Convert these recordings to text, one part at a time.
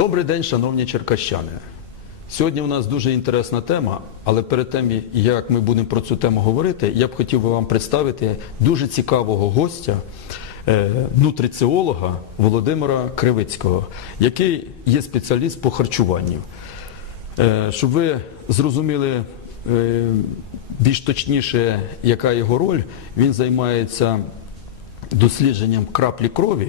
Добрий день, шановні черкащани. Сьогодні у нас дуже інтересна тема, але перед тим, як ми будемо про цю тему говорити, я б хотів би вам представити дуже цікавого гостя, е, нутриціолога Володимира Кривицького, який є спеціаліст по харчуванню. Е, Щоб ви зрозуміли е, більш точніше, яка його роль, він займається дослідженням краплі крові,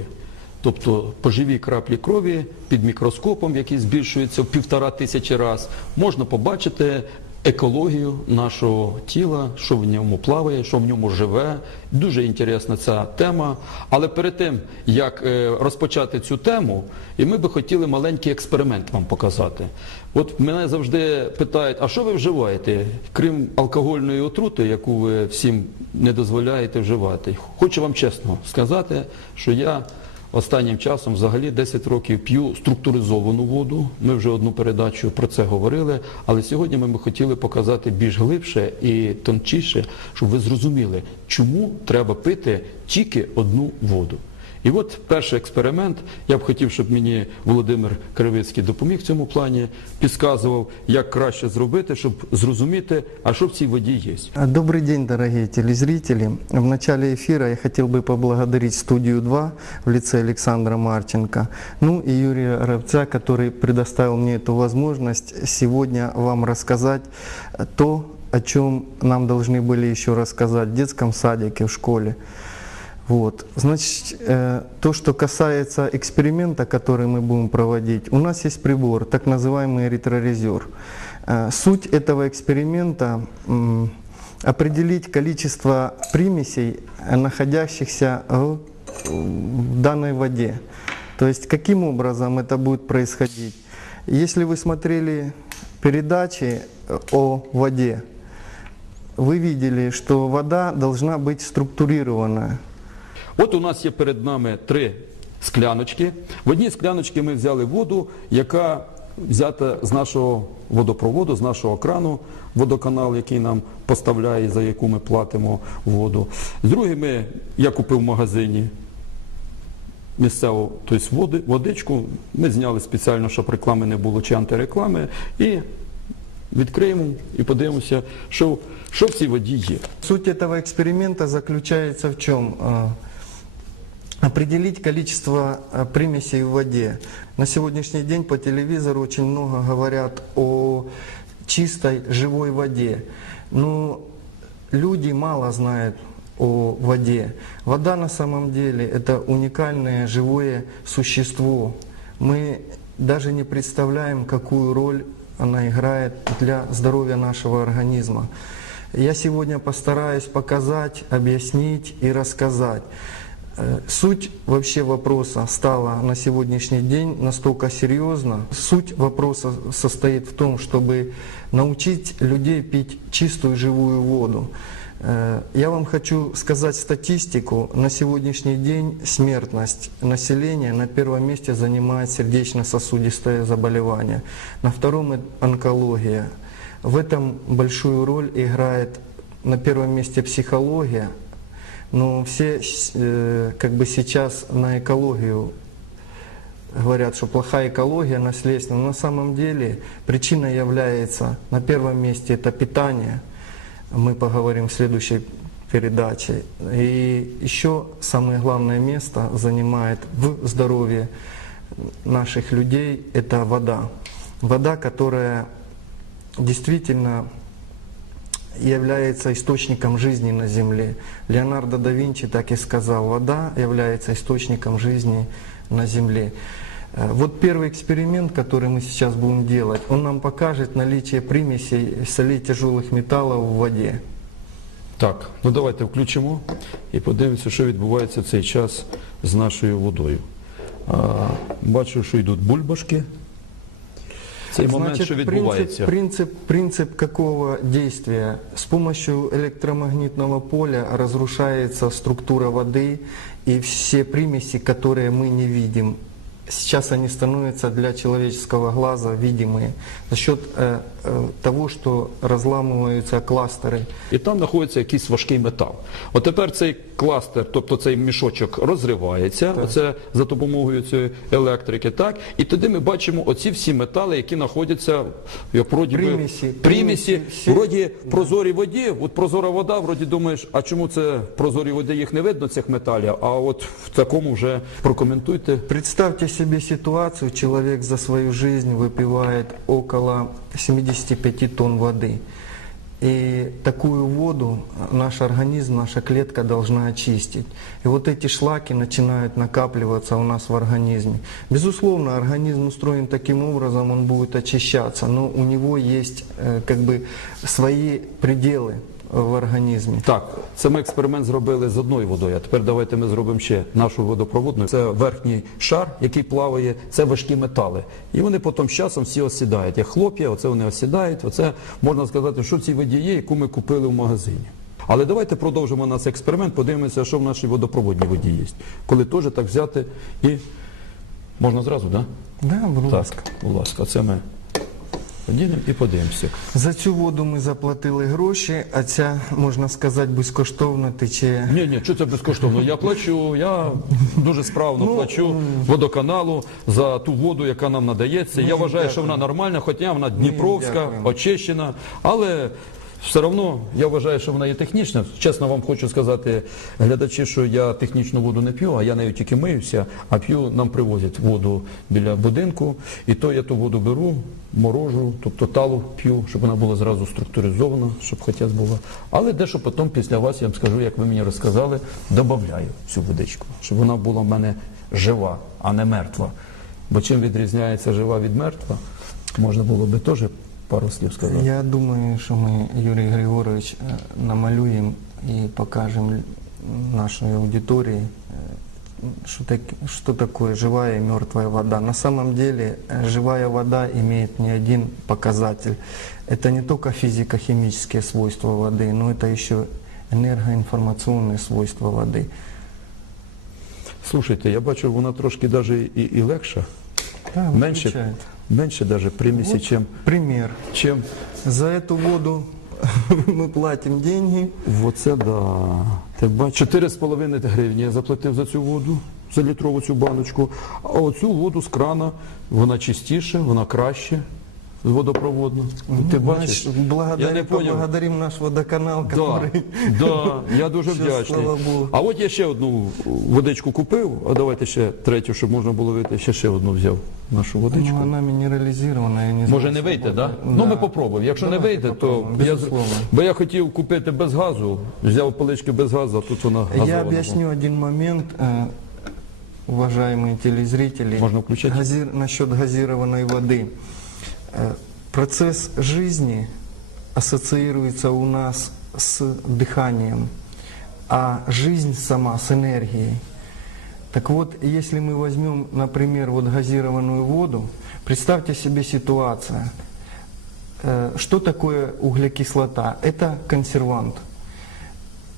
тобто по живій краплі крові під мікроскопом, який збільшується в півтора тисячі раз, можна побачити екологію нашого тіла, що в ньому плаває, що в ньому живе. Дуже інтересна ця тема. Але перед тим, як е, розпочати цю тему, і ми би хотіли маленький експеримент вам показати. От мене завжди питають, а що ви вживаєте, крім алкогольної отрути, яку ви всім не дозволяєте вживати? Хочу вам чесно сказати, що я останнім часом взагалі 10 років п'ю структуризовану воду. Ми вже одну передачу про це говорили, але сьогодні ми би хотіли показати більш глибше і тончіше, щоб ви зрозуміли, чому треба пити тільки одну воду. І от перший експеримент. Я б хотів, щоб мені Володимир Кривицький допоміг в цьому плані, підказував, як краще зробити, щоб зрозуміти, а що в цій воді є. Добрый день, дорогие телезрители. В начале эфира я хотел бы поблагодарить студию 2 в лице Александра Марченко, ну и Юрия Равца, который предоставил мне эту возможность сегодня вам рассказать то, о чем нам должны были еще рассказать в детском садике, в школе. Вот. Значит, э, то, что касается эксперимента, который мы будем проводить, у нас есть прибор, так называемый ретрорезер. Э, Суть этого эксперимента м, определить количество примесей, э, находящихся в, в данной воде. То есть каким образом это будет происходить. Если вы смотрели передачи э, о воде, вы видели, что вода должна быть структурированная. От у нас є перед нами три скляночки. В одній скляночці ми взяли воду, яка взята з нашого водопроводу, з нашого крану, водоканал, який нам поставляє, за яку ми платимо воду. З другої ми, я купив в магазині місцеву тобто води, водичку. Ми зняли спеціально, щоб реклами не було чи антиреклами. І відкриємо і подивимося, що, що в цій воді є. Суть этого эксперимента заключается в чем? Определить количество а, примесей в воде. На сегодняшний день по телевизору очень много говорят о чистой живой воде. Но люди мало знают о воде. Вода на самом деле это уникальное живое существо. Мы даже не представляем, какую роль она играет для здоровья нашего организма. Я сегодня постараюсь показать, объяснить и рассказать. Э, Суть вообще вопроса стала на сегодняшний день настолько серьезна. Суть вопроса состоит в том, чтобы научить людей пить чистую живую воду. Э, Я вам хочу сказать статистику. На сегодняшний день смертность населения на первом месте занимает сердечно-сосудистое заболевание. На втором – онкология. В этом большую роль играет на первом месте психология, но все э, как бы сейчас на экологию говорят, что плохая экология наследственна. Но на самом деле причина является на первом месте это питание. Мы поговорим в следующей передаче. И еще самое главное место занимает в здоровье наших людей это вода. Вода, которая действительно является источником жизни на Земле. Леонардо да Винчи так и сказал, вода является источником жизни на Земле. Э, Вот первый эксперимент, который мы сейчас будем делать, он нам покажет наличие примесей солей тяжелых металлов в воде. Так, ну давайте включимо і подивимося, що відбувається в цей час з нашою водою. А, бачу, що йдуть бульбашки. Цей момент, що відбувається. принцип, принцип, принцип какого действия? С помощью электромагнитного поля разрушается структура воды и все примеси, которые мы не видим сейчас они становятся для человеческого глаза видимые за счет э, того, что разламываются кластеры. І там знаходиться якийсь важкий метал. От тепер цей кластер, тобто цей мішочок розривається, оце за допомогою цієї електрики, так? І тоді ми бачимо оці всі метали, які знаходяться як вроді би, Примісі, примісі, примісі, всі. вроді в прозорій воді. От прозора вода, вроді думаєш, а чому це в прозорій воді їх не видно, цих металів? А от в такому вже прокоментуйте. Представьте себе ситуацию, человек за свою жизнь выпивает около 75 тонн воды. И такую воду наш организм, наша клетка должна очистить. И вот эти шлаки начинают накапливаться у нас в организме. Безусловно, организм устроен таким образом, он будет очищаться, но у него есть э, как бы свои пределы в организме. Так, це ми експеримент зробили з одною водою. А тепер давайте ми зробимо ще нашу водопроводну. Це верхній шар, який плаває, це важкі метали. І вони потім з часом всі осідають. Як хлоп'я, оце вони осідають. Оце можна сказати, що в цій воді є, яку ми купили в магазині. Але давайте продовжимо наш експеримент, подивимося, що в нашій водопроводній воді є. Коли теж так взяти і можна зразу, так? Да, будь ласка. Так, будь ласка, це ми одінемо і подивимося. За цю воду ми заплатили гроші, а ця, можна сказати, безкоштовно тече. Ні, ні, що це безкоштовно? Я плачу, я дуже справно Ну, плачу водоканалу за ту воду, яка нам надається. Я вважаю, що вона нормальна, хоча вона Дніпровська, очищена, але. Все одно я вважаю, що вона є технічна. Чесно вам хочу сказати, глядачі, що я технічну воду не п'ю, а я нею тільки миюся, а п'ю, нам привозять воду біля будинку, і то я ту воду беру, морожу, тобто талу п'ю, щоб вона була зразу структуризована, щоб хоча б була. Але дещо потім після вас я вам скажу, як ви мені розказали, додаю цю водичку, щоб вона була в мене жива, а не мертва. Бо чим відрізняється жива від мертва, можна було би теж пару слів сказати. Я думаю, що ми, Юрій Григорович, е, намалюємо і покажемо нашій аудиторії, е, что, так, что такое живая и мертвая вода. На самом деле э, живая вода имеет не один показатель. Это не только физико-химические свойства воды, но это еще энергоинформационные свойства воды. Слушайте, я бачу, вона трошки навіть і, і легша, Да, менше, выключает. менше даже примісі, Вот чим, пример. чим За эту воду мы платим деньги. Оце да. Ти бачиш, 4,5 гривні я заплатив за цю воду, за літрову цю баночку. А оцю воду з крана, вона чистіше, вона краще, водопроводна. Ти бачиш? Значит, благодарим, Я не понял. поблагодарим наш водоканал, Да, который... да, я дуже Що, вдячний. слава Богу. А от я ще одну водичку купив, а давайте ще третю, щоб можна було вийти. Ще ще одну взяв нашу водичку. Ну, она минерализирована, я не знаю. Може не вийде, так? Да? Ну ми попробуємо. Якщо не Давайте вийде, то попробуємо, я, безусловно. бо я хотів купити без газу, взяв полички без газу, а тут вона газована. Я объясню один момент, э, уважаемые телезрители, Можно включать? Газир- насчет газированной воды. Э, Процесс жизни ассоциируется у нас с дыханием, а жизнь сама с энергией. Так вот, если мы возьмем, например, вот газированную воду, представьте себе ситуацию. Э, Что такое углекислота? Это консервант.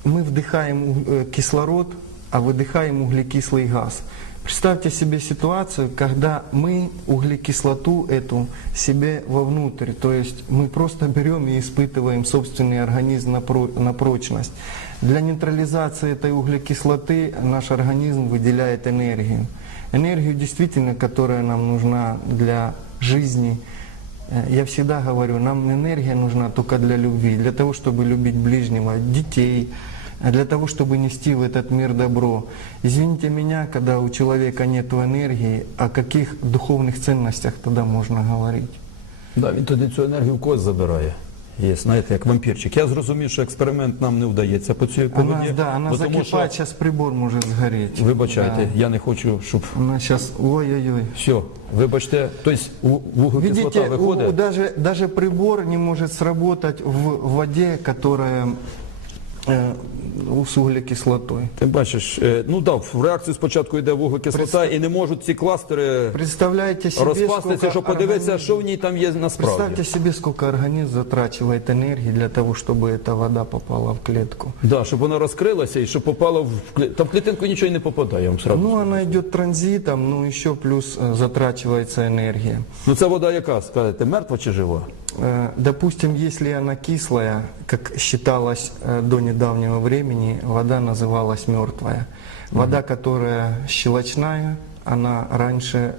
Мы вдыхаем э, кислород, а выдыхаем углекислый газ. Представьте себе ситуацию, когда мы углекислоту эту себе вовнутрь, то есть мы просто берем и испытываем собственный организм на, на прочность. Для нейтрализации этой углекислоты наш организм выделяет энергию. Энергию действительно, которая нам нужна для жизни, Э, Я всегда говорю, нам энергия нужна только для любви, для того, чтобы любить ближнего, детей, для того, чтобы нести в этот мир добро. Извините меня, когда у человека нет энергии, о каких духовных ценностях тогда можно говорить? Да, він тоді цю енергію в когось забирає. Є, знаєте, як вампірчик. Я зрозумів, що експеримент нам не вдається по цій Она, поводі. да, она бо тому що, закипает, сейчас прибор может сгореть. вибачайте, я не хочу, щоб Да. Она сейчас, ой-ой-ой. все, вибачте, тобто ву- вуглекислота Видите, у- виходить. даже, даже прибор не может сработать в воде, которая э, с углекислотой. Ти бачиш, е, ну да, в реакцію спочатку йде вуглекислота, і не можуть ці кластери Представляете себе, розпастися, сколько щоб подивитися, организм- що в ній там є насправді. Представьте себе, сколько организм затрачивает энергии для того, чтобы эта вода попала в клетку. Да, щоб вона розкрилася і щоб попала в клі- Там в клітинку нічого й не попадає, я вам сразу. Ну, она идет транзитом, ну еще плюс э, затрачивается энергия. Ну це вода яка, скажете, мертва чи жива? Э, Допустим, если она кислая, как считалось э, до недавнего времени, вода называлась мертвая. Вода, которая щелочная, она раньше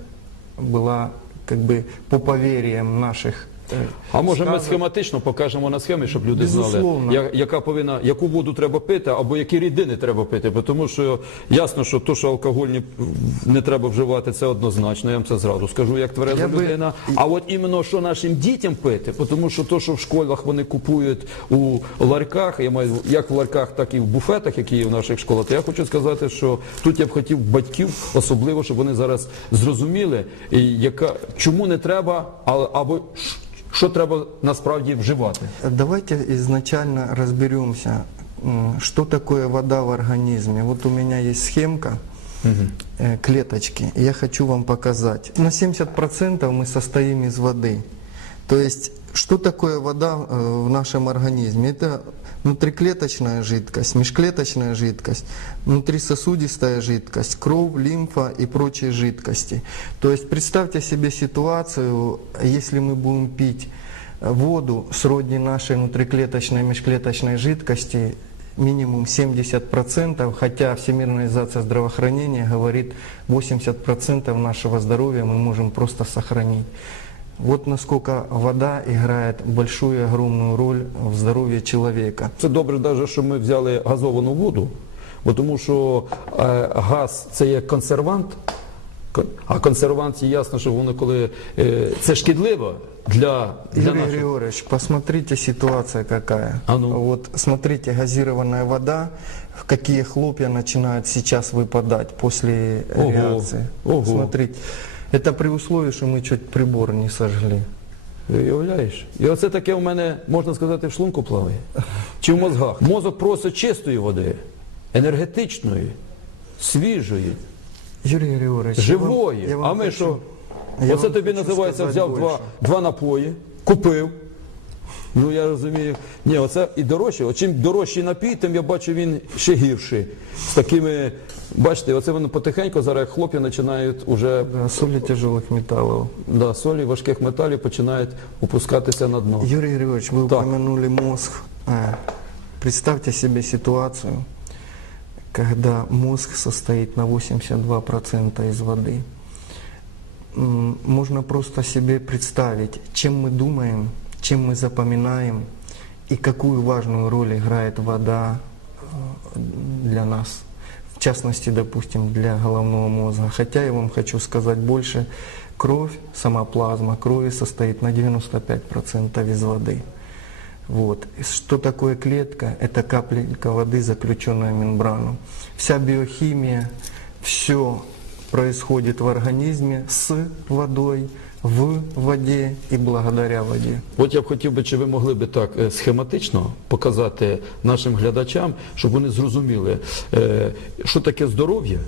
была как бы по поверьям наших. А може ми схематично покажемо на схемі, щоб люди знали, Безусловно. я- яка повинна, яку воду треба пити або які рідини треба пити. Бо Тому що ясно, що то, що алкогольні не треба вживати, це однозначно. Я вам це зразу скажу, як твереза Я би- людина. А от іменно що нашим дітям пити, бо тому що то, що в школах вони купують у ларьках, я маю як в ларьках, так і в буфетах, які є в наших школах. То я хочу сказати, що тут я б хотів батьків, особливо, щоб вони зараз зрозуміли, і яка чому не треба, а- або ш- що треба насправді вживати. Давайте изначально разберемся, что такое вода в организме. Вот у меня есть схемка э, клеточки, я хочу вам показать. На 70% мы состоим из воды. То есть, что такое вода э, в нашем организме? Это внутриклеточная жидкость, межклеточная жидкость, внутрисосудистая жидкость, кровь, лимфа и прочие жидкости. То есть представьте себе ситуацию, если мы будем пить воду сродни нашей внутриклеточной межклеточной жидкости, минимум 70%, хотя Всемирная организация здравоохранения говорит 80% нашего здоровья мы можем просто сохранить. Вот насколько вода играет большую, огромную роль в здоровье человека. Це добре, навіть, що ми взяли газовану воду, бо тому що е, газ це є консервант, а консервант ясно, що воно коли е, це шкідливо для, для Юрий нашого. Григорьевич, посмотрите ситуация какая. А ну. Вот смотрите, газированная вода, какие хлопья начинают сейчас выпадать после Ого, реакции. ого. Смотрите, это при условии, що ми чуть прибор не сожгли. Ти Уявляєш? І оце таке у мене, можна сказати, в шлунку плаває. Чи в мозгах. Мозок просить чистої води, енергетичної, свіжої, Юрій Григорович, живої. я вам- я вам А ми хочу- що? я Оце вам тобі хочу називається взяв два, два напої, купив. Ну я розумію. Ні, оце і дорожче. От чим дорожчий напій, тим я бачу він ще гірший. З такими, бачите, оце воно потихеньку зараз як хлопці починають уже Да, соли тяжелых металлов. да, солі важких металів починають опускатися на дно. Юрий Григорьевич, вы Так. упомянули мозг. А, Представьте себе ситуацию, когда мозг состоит на 82% из воды. М, Можно просто себе представить, чем мы думаем, Чем мы запоминаем и какую важную роль играет вода э, для нас. В частности, допустим, для головного мозга. Хотя я вам хочу сказать больше, кровь, сама плазма крови состоит на 95% из воды. Вот. Что такое клетка? Это капелька воды, заключенная в мембрану. Вся биохимия, все происходит в организме с водой, в воде и благодаря воде. От я б хотів би, чи ви могли би так е, схематично показати нашим глядачам, щоб вони зрозуміли, е, що таке здоров'я,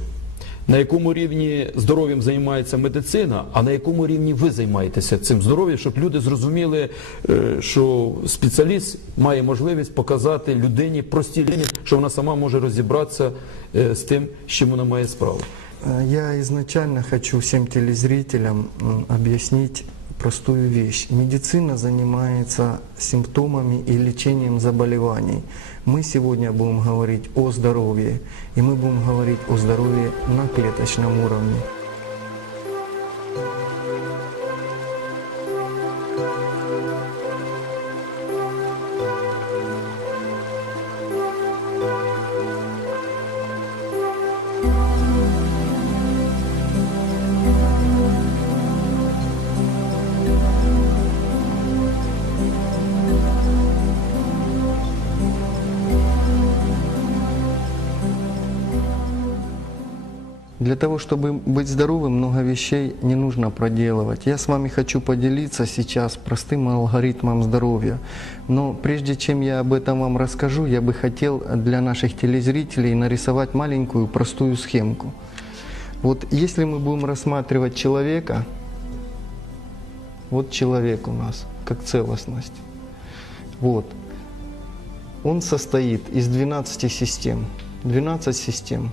на якому рівні здоров'ям займається медицина, а на якому рівні ви займаєтеся цим здоров'ям, щоб люди зрозуміли, е, що спеціаліст має можливість показати людині прості лінії, що вона сама може розібратися з тим, з чим вона має справу. Э, Я изначально хочу всем телезрителям объяснить простую вещь. Медицина занимается симптомами и лечением заболеваний. Мы сегодня будем говорить о здоровье, и мы будем говорить о здоровье на клеточном уровне. Того, чтобы быть здоровым, много вещей не нужно проделывать. Я с вами хочу поделиться сейчас простым алгоритмом здоровья. Но прежде чем я об этом вам расскажу, я бы хотел для наших телезрителей нарисовать маленькую простую схемку. Вот если мы будем рассматривать человека, вот человек у нас, как целостность. Вот. Он состоит из 12 систем. 12 систем.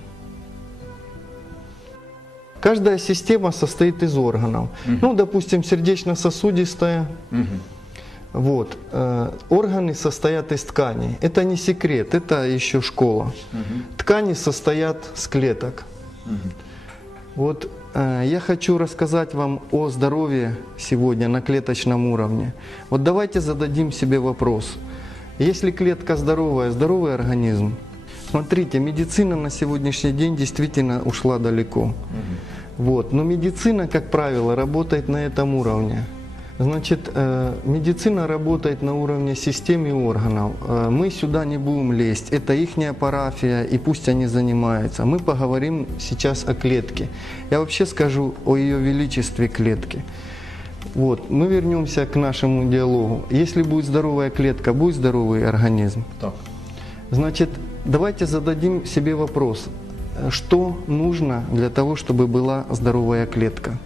Каждая система состоит из органов. Ну, допустим, сердечно-сосудистая. Вот. э, Органы состоят из тканей. Это не секрет, это еще школа. Ткани состоят с клеток. Вот э, я хочу рассказать вам о здоровье сегодня на клеточном уровне. Вот давайте зададим себе вопрос. Если клетка здоровая, здоровый организм, смотрите, медицина на сегодняшний день действительно ушла далеко. Вот. Но медицина, как правило, работает на этом уровне. Значит, э, медицина работает на уровне систем и органов. Э, Мы сюда не будем лезть. Это ихняя парафия, и пусть они занимаются. Мы поговорим сейчас о клетке. Я вообще скажу о ее величестве клетки. Вот, мы вернемся к нашему диалогу. Если будет здоровая клетка, будет здоровый организм. Так. Значит, давайте зададим себе вопрос, что нужно для того, чтобы была здоровая клетка.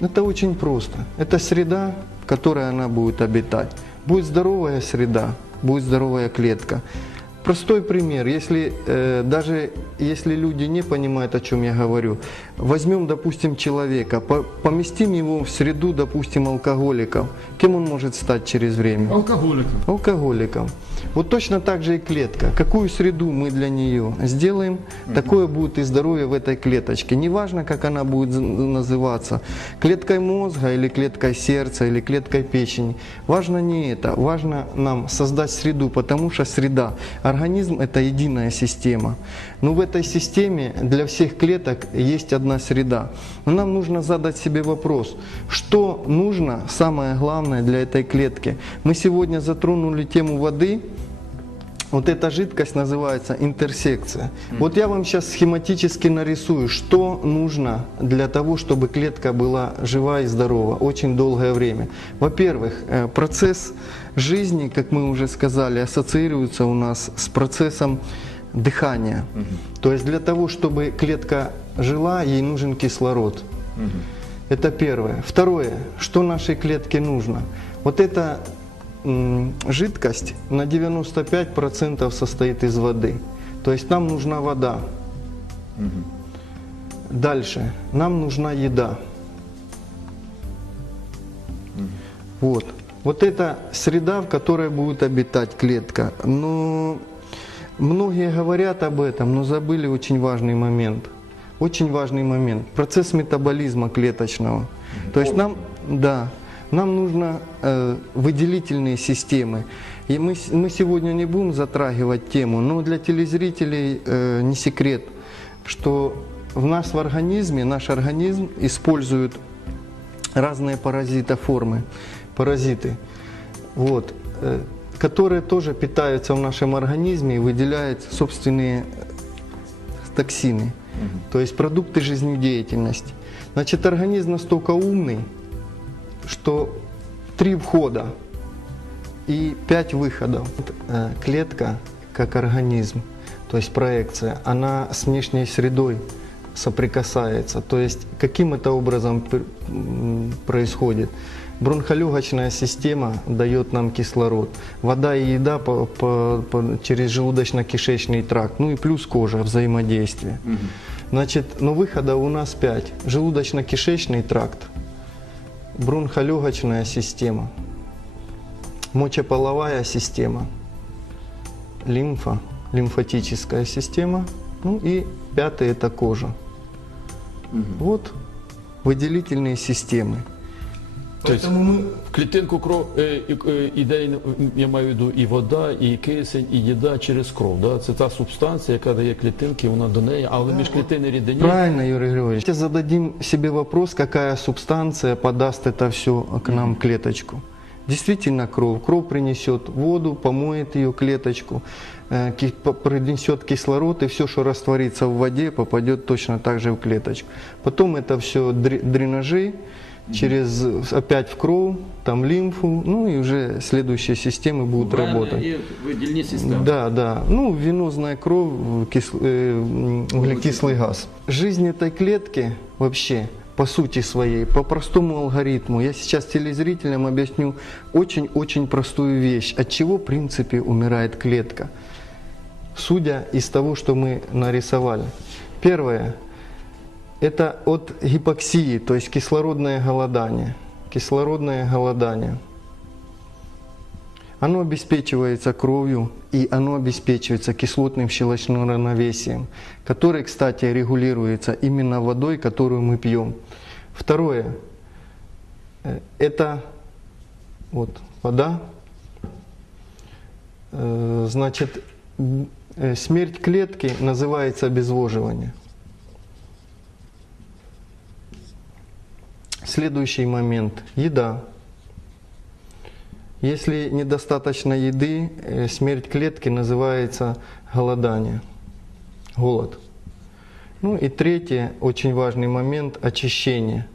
Это очень просто. Это среда, в которой она будет обитать. Будет здоровая среда, будет здоровая клетка. Простой пример. Если э, даже если люди не понимают, о чем я говорю, возьмем, допустим, человека, по- поместим его в среду, допустим, алкоголиков. Кем он может стать через время? Алкоголиком. алкоголиком. Вот точно так же и клетка. Какую среду мы для нее сделаем, такое будет и здоровье в этой клеточке. Неважно, как она будет называться, клеткой мозга или клеткой сердца или клеткой печени. Важно не это, важно нам создать среду, потому что среда, организм это единая система. Но в этой системе для всех клеток есть одна среда. Но нам нужно задать себе вопрос, что нужно, самое главное для этой клетки. Мы сегодня затронули тему воды, вот эта жидкость называется интерсекция. Вот я вам сейчас схематически нарисую, что нужно для того, чтобы клетка была жива и здорова очень долгое время. Во-первых, э, процесс жизни, как мы уже сказали, ассоциируется у нас с процессом дыхания. То есть для того, чтобы клетка жила, ей нужен кислород. Это первое. Второе, что нашей клетке нужно? Вот эта жидкость на 95% состоит из воды. То есть нам нужна вода. Дальше. Нам нужна еда. Вот. Вот это среда, в которой будет обитать клетка. Но многие говорят об этом, но забыли очень важный момент. Очень важный момент. Процесс метаболизма клеточного. То есть нам, да, нам нужно э, выделительные системы. И мы, мы сегодня не будем затрагивать тему, но для телезрителей э, не секрет, что в нас в организме, наш организм использует разные паразитоформы, паразиты, вот, э, которые тоже питаются в нашем организме и выделяют собственные э, токсины, то есть продукты жизнедеятельности. Значит, организм настолько умный, что три входа и пять выходов. Э, Клетка, как организм, то есть проекция, она с внешней средой соприкасается. То есть каким это образом происходит? Бронхолегочная система дает нам кислород. Вода и еда по- по- по- через желудочно-кишечный тракт. Ну и плюс кожа, взаимодействие. Значит, но выхода у нас пять. Желудочно-кишечный тракт, бронхолегочная система, мочеполовая система, лимфа, лимфатическая система, ну и пятый это кожа. Вот выделительные системы. Тобто в клітинку кров е, і- е, іде, я маю в виду, і вода, і кисень, і їда через кров. Да? Це та субстанція, яка дає клітинки, вона до неї, але між клітини рідині. Правильно, Юрий Григорьевич. Давайте зададим себе вопрос, какая субстанция подаст это все к нам, клеточку. действительно кровь. Кровь принесет воду, помоет ее клеточку, э, ки- по- принесет кислород, и все, что растворится в воде, попадет точно так же в клеточку. Потом это все дренажи, через опять в кровь, там лимфу, ну и уже следующие системы будут работать. І видільні системи. Да, да. Ну, венозная кровь, кис- э, м, углекислый газ. Жизнь этой клетки вообще по сути своей, по простому алгоритму. Я сейчас телезрителям объясню очень-очень простую вещь. От чего, в принципе, умирает клетка? Судя из того, что мы нарисовали. Первое – это от гипоксии, то есть кислородное голодание. Кислородное голодание. Оно обеспечивается кровью и оно обеспечивается кислотным щелочным равновесием, который, кстати, регулируется именно водой, которую мы пьем. Второе э, – это вот вода. Э, Значит, э, смерть клетки называется обезвоживание. Следующий момент – еда. Если недостаточно еды, э, смерть клетки называется голодание, голод. Ну и третий очень важный момент – очищение.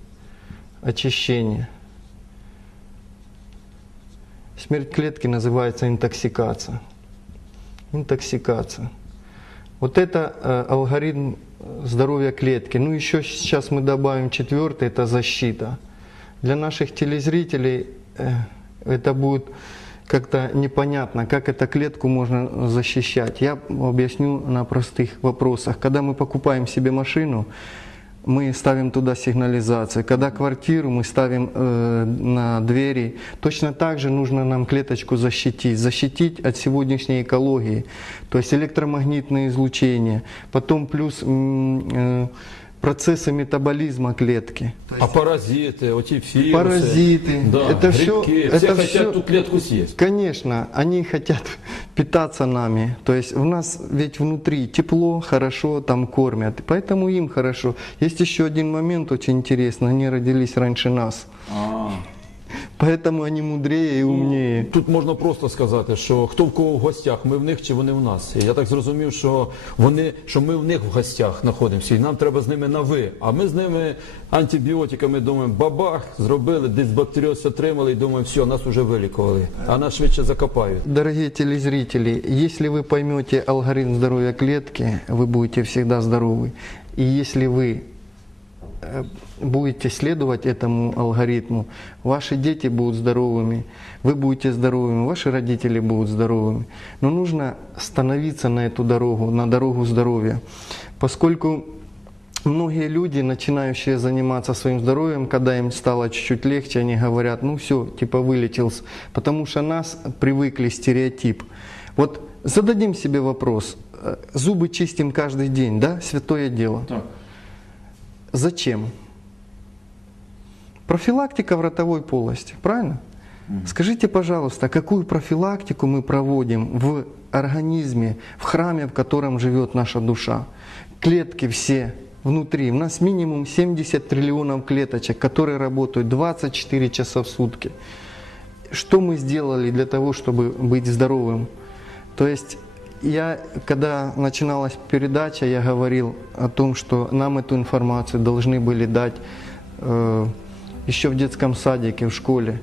Очищение. Смерть клетки называется интоксикация. Интоксикация. Вот это э, алгоритм здоровья клетки. Ну еще сейчас мы добавим четвертый – это защита. Для наших телезрителей э, это будет как-то непонятно, как эту клетку можно защищать. Я объясню на простых вопросах. Когда мы покупаем себе машину, мы ставим туда сигнализацию. Когда квартиру мы ставим э, на двери, точно так же нужно нам клеточку защитить. Защитить от сегодняшней экологии, то есть электромагнитное излучение, потом плюс э, процессы метаболизма клетки. А паразити, оті віруси, Паразити. да, Это всё- грибки, это всі всё- хочуть ту клетку съесть. Конечно, они хотят питаться нами. То есть у нас ведь внутри тепло, хорошо, там кормят. Поэтому им хорошо. Есть еще один момент очень интересный. Они родились раньше нас. Поэтому они мудрее и умнее. Тут можна просто сказати, що хто в кого в гостях, ми в них чи вони в нас. І я так зрозумів, що вони, що ми в них в гостях знаходимося, і нам треба з ними на ви. А ми з ними антибіотиками думаємо, бабах, зробили, десь бактеріоз отримали і думаємо, все, нас вже вилікували, а нас швидше закопають. Дорогие телезрители, если вы поймете алгоритм здоровья клетки, вы будете всегда здоровы. И если вы э, будете следовать этому алгоритму, ваши дети будут здоровыми, вы будете здоровыми, ваши родители будут здоровыми. Но нужно становиться на эту дорогу, на дорогу здоровья. Поскольку Многие люди, начинающие заниматься своим здоровьем, когда им стало чуть-чуть легче, они говорят, ну все, типа вылетел, потому что нас привыкли стереотип. Вот зададим себе вопрос, э, зубы чистим каждый день, да, святое дело. Так. Зачем? Профилактика в ротовой полости, правильно? Скажите, пожалуйста, какую профилактику мы проводим в организме, в храме, в котором живет наша душа? Клетки все внутри. У нас минимум 70 триллионов клеточек, которые работают 24 часа в сутки. Что мы сделали для того, чтобы быть здоровым? То есть я, когда начиналась передача, я говорил о том, что нам эту информацию должны были дать э, еще в детском садике, в школе.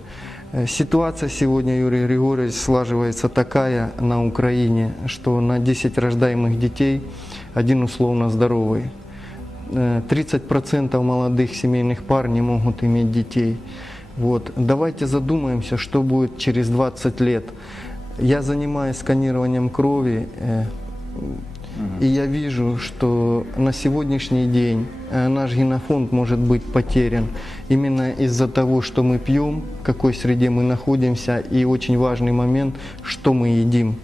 Э, Ситуация сегодня, Юрий Григорьевич, слаживается такая на Украине, что на 10 рождаемых детей один условно здоровый. Э, 30% молодых семейных пар не могут иметь детей. Вот. Давайте задумаемся, что будет через 20 лет. Я занимаюсь сканированием крови, э, и я вижу, что на сегодняшний день э, наш генофонд может быть потерян именно из-за того, что мы пьем, в какой среде мы находимся, и очень важный момент, что мы едим.